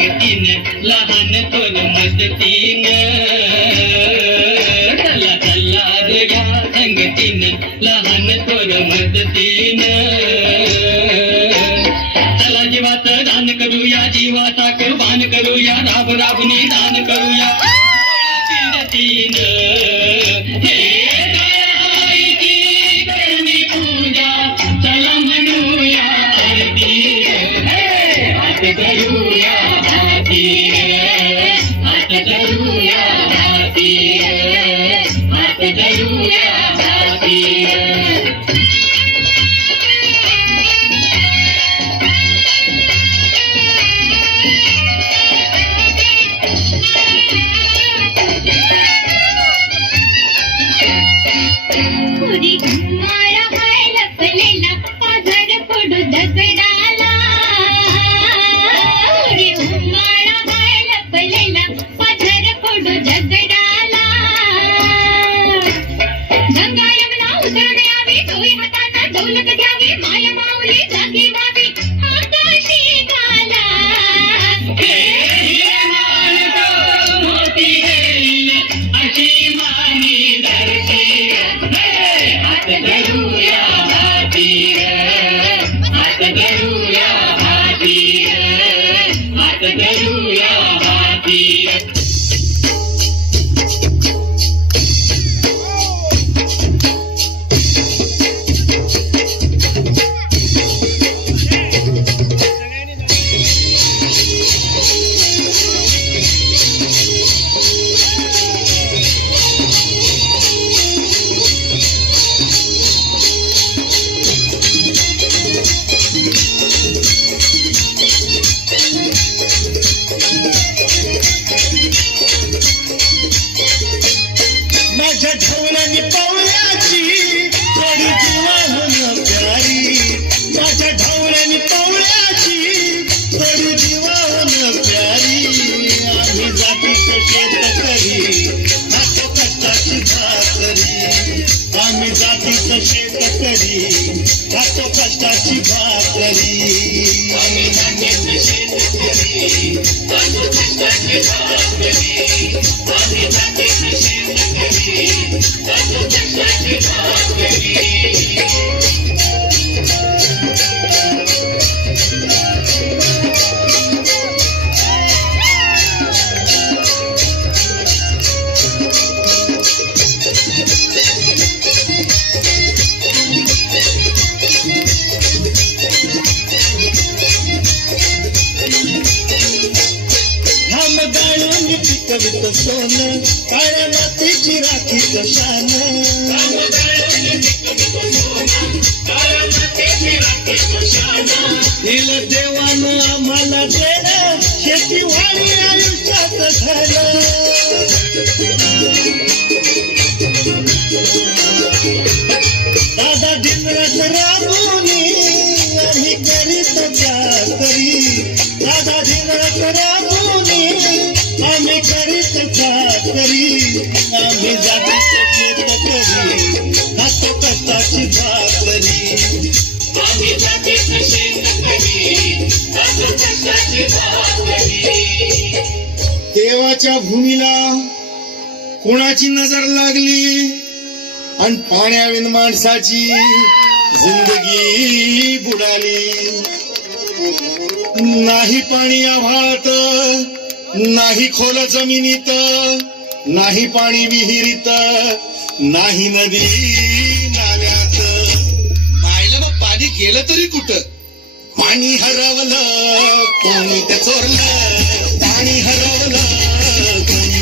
लहान थोर मदतीन चला चला रे या संगतीन लहान थोर मदतीन चला जीवाचं दान करूया जीवाचा कुर्बान करूया राब राबनी दान करूया तीन हे आईची करणी पूजा चला म्हणूया आरती हात धरूया हाती हात धरूया हाती हात धरूया हाती पुरी माळा हाय लपलेला पाझर पडू दगडाला पुरी माळा हाय लपलेला पाझर पडू दगडाला गंगा यमुना उतरून यावी डोई हाताना दौलत घ्यावी माय माऊली जागी व्हावी आकाशी गाला मोती येईल अशी मानी धरती हात धरूया हाती हात धरूया हाती हात धरूया हाती माझ्या ढवळ्यानी पवळ्याची थोडी जीवाहून प्यारी माझ्या ढवळ्यानी पवळ्याची थोडी जीवाहून प्यारी आम्ही जातीचं शेतकरी खातो कष्टाची भाकरी आम्ही जातीचं शेतकरी खातो कष्टाची भाकरी आम्ही जातीचं शेतकरी खातो कष्टाची भाकरी आम्ही जातीचं शेतकरी खातो कष्टाची भाकरी कवित सोन काळ्या मातीची राखीच शान दिल देवानं आम्हाला देणं शेतीवाडी आयुष्यात झालं दादा दिनरात राबूनी आम्ही करीत चाकरी दादा दिनरात राबूनी आम्ही करीत चाकरी आम्ही जातीचं शेतकरी खातो कष्टाची भाकरी आम्ही जातीचं शेतकरी खातो कष्टाची भाकरी देवाच्या भूमीला कोणाची नजर लागली आणि पाण्याविन माणसाची जिंदगी बुडाली नाही पाणी आभाळात नाही खोल जमिनीत नाही पाणी विहिरीत नाही नदी नाल्यात पाहिलं मग पाणी गेलं तरी कुठं पाणी हरवलं कोणी ते चोरलं पाणी हरवलं कोणी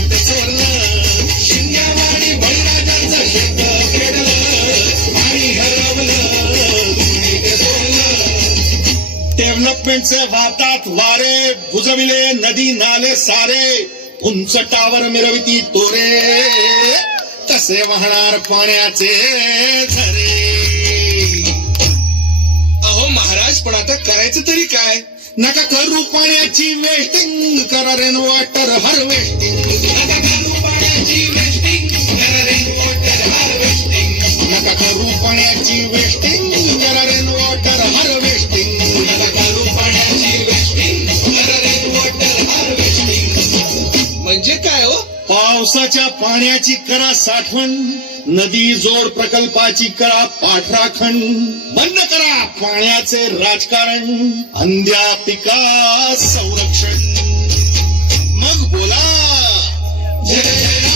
त्यांचे वाहतात वारे, बुजविले नदी नाले सारे, उंच टावर मिरविती तोरे, कसे वाहणार पाण्याचे झरे. अहो महाराज, पण आता करायचं तरी काय? नका करू पाण्याची वेस्टिंग, करा रेन वॉटर हार्वेस्टिंग. नका करू पाण्याची वेस्टिंग, करा रेन वॉटर हार्वेस्टिंग. नका करू पाण्याची वेस्टिंग, करा रेन वॉटर हार्वेस्टिंग. नका करू पाण्याची वेस्टिंग, करा रेन वॉटर हार्वेस्टिंग. म्हणजे काय हो? पावसाच्या पाण्याची करा साठवण, नदी जोड प्रकल्पाची करा पाठराखण. बंद करा पाण्याचे राजकारण, अंध्या पिका संरक्षण. मग बोला जय